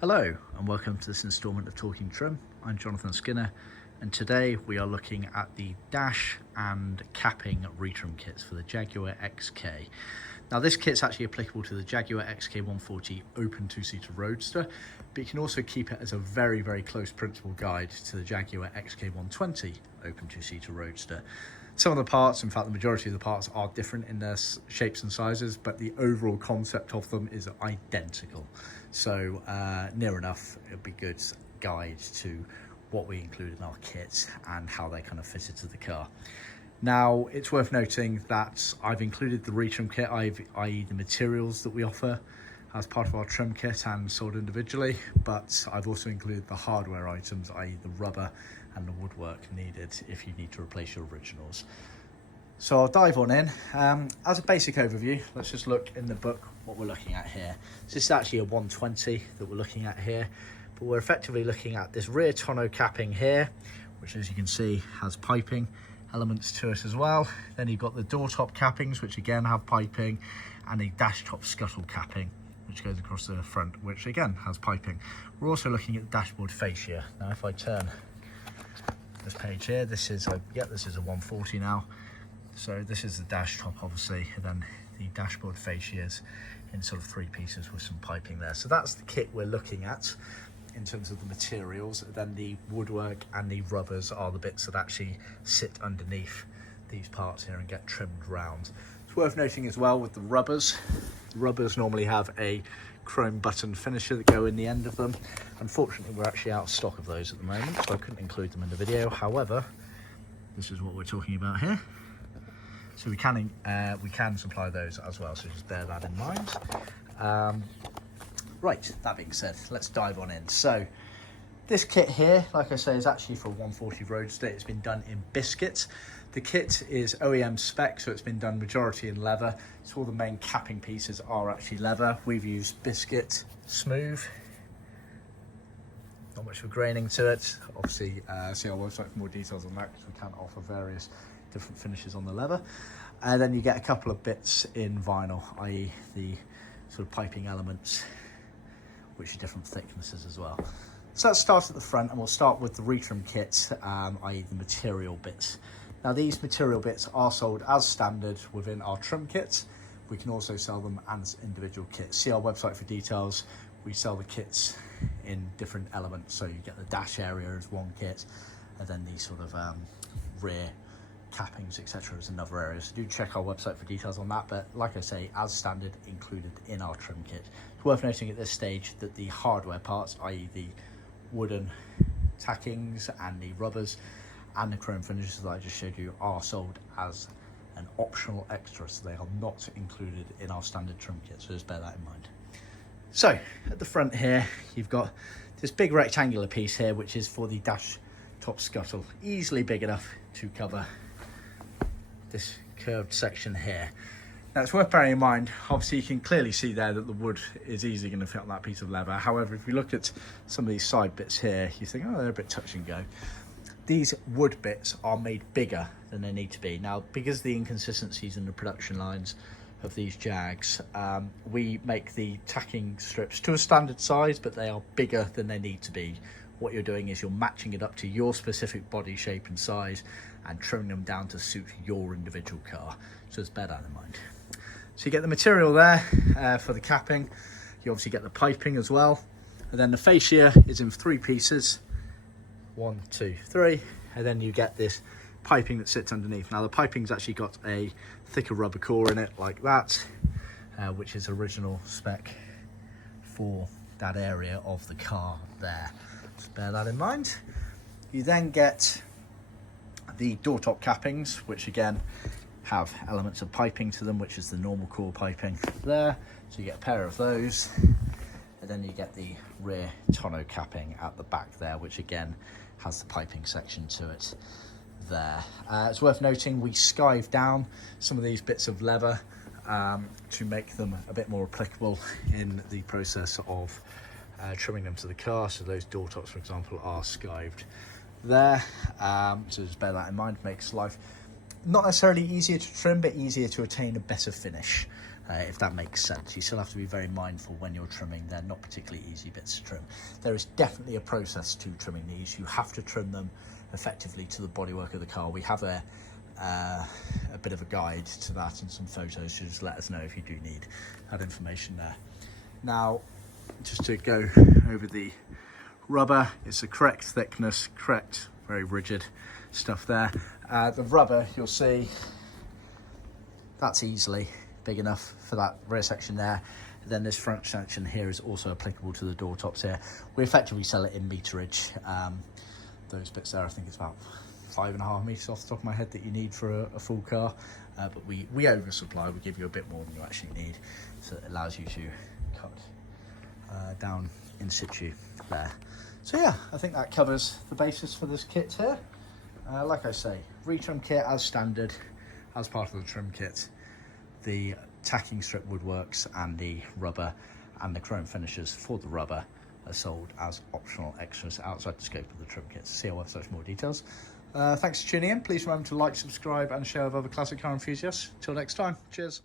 Hello and welcome to this instalment of Talking Trim. I'm Jonathon Skinner and today we are looking at the dash and capping retrim kits for the Jaguar XK. Now this kit's actually applicable to the Jaguar XK140 open two-seater Roadster, but you can also keep it as a very close principal guide to the Jaguar XK120 open two-seater Roadster. Some of the parts, in fact the majority of the parts, are different in their shapes and sizes, but the overall concept of them is identical. So near enough, it'll be a good guide to what we include in our kit and how they kind of fit into the car. Now, it's worth noting that I've included the retrim kit, i.e. the materials that we offer as part of our trim kit and sold individually, but I've also included the hardware items, i.e. the rubber and the woodwork needed if you need to replace your originals. So I'll dive on in. As a basic overview, let's just look in the book what we're looking at here. So this is actually a 120 that we're looking at here, but we're effectively looking at this rear tonneau capping here, which as you can see has piping elements to it as well. Then you've got the door top cappings, which again have piping, and a dash top scuttle capping, which goes across the front, which again has piping. We're also looking at the dashboard fascia. Now if I turn this page here, this is a 140 now. So this is the dash top obviously, and then the dashboard fascias in sort of three pieces with some piping there. So that's the kit we're looking at in terms of the materials. Then the woodwork and the rubbers are the bits that actually sit underneath these parts here and get trimmed round. It's worth noting as well with the rubbers normally have a chrome button finisher that go in the end of them. Unfortunately, we're actually out of stock of those at the moment, so I couldn't include them in the video. However, this is what we're talking about here. So we can supply those as well, so just bear that in mind. Right, that being said, let's dive on in. So this kit here, like I say, is actually for a 140 Roadster. It's been done in biscuit. The kit is OEM spec, so it's been done majority in leather. So all the main capping pieces are actually leather. We've used biscuit, smooth, not much of graining to it. Obviously, see our website for more details on that, because we can offer various different finishes on the leather. And then you get a couple of bits in vinyl, i.e. the sort of piping elements, which are different thicknesses as well. So let's start at the front, and we'll start with the retrim kit, i.e. the material bits. Now these material bits are sold as standard within our trim kits. We can also sell them as individual kits. See our website for details. We sell the kits in different elements. So you get the dash area as one kit, and then the sort of rear cappings, etc. as another area. So do check our website for details on that. But like I say, as standard, included in our trim kit. It's worth noting at this stage that the hardware parts, i.e. the wooden tackings and the rubbers and the chrome finishes that I just showed you, are sold as an optional extra, so they are not included in our standard trim kit, so just bear that in mind. So at the front here, you've got this big rectangular piece here, which is for the dash top scuttle, easily big enough to cover this curved section here. Now it's worth bearing in mind, obviously you can clearly see there that the wood is easily going to fit on that piece of leather. However, if you look at some of these side bits here, you think, oh, they're a bit touch and go. These wood bits are made bigger than they need to be. Now, because of the inconsistencies in the production lines of these Jags, we make the tacking strips to a standard size, but they are bigger than they need to be. What you're doing is you're matching it up to your specific body shape and size and trimming them down to suit your individual car. So just bear that in mind. So you get the material there for the capping. You obviously get the piping as well. And then the fascia is in three pieces. 1, 2, 3, and then you get this piping that sits underneath. Now the piping's actually got a thicker rubber core in it like that, which is original spec for that area of the car there. Just bear that in mind. You then get the door top cappings, which again have elements of piping to them, which is the normal core piping there. So you get a pair of those, and then you get the rear tonneau capping at the back there, which again has the piping section to it there. It's worth noting we skive down some of these bits of leather to make them a bit more applicable in the process of trimming them to the car. So those door tops, for example, are skived there. So just bear that in mind. Makes life not necessarily easier to trim, but easier to attain a better finish. if that makes sense. You still have to be very mindful when you're trimming. They're not particularly easy bits to trim. There is definitely a process to trimming these. You have to trim them effectively to the bodywork of the car. We have a bit of a guide to that and some photos, so just let us know if you do need that information there. Now, just to go over the rubber, it's the correct thickness, correct, very rigid stuff there. The rubber, you'll see, that's easily big enough for that rear section there. Then this front section here is also applicable to the door tops here. We effectively sell it in meterage. Those bits there, I think it's about 5.5 meters off the top of my head that you need for a full car, but we oversupply. We give you a bit more than you actually need, so it allows you to cut down in situ there. So yeah, I think that covers the basis for this kit here. Like I say, retrim kit as standard, as part of the trim kit. The tacking strip woodworks and the rubber and the chrome finishes for the rubber are sold as optional extras outside the scope of the trim kit. See our website for more details. Thanks for tuning in. Please remember to like, subscribe and share with other classic car enthusiasts. Till next time, cheers.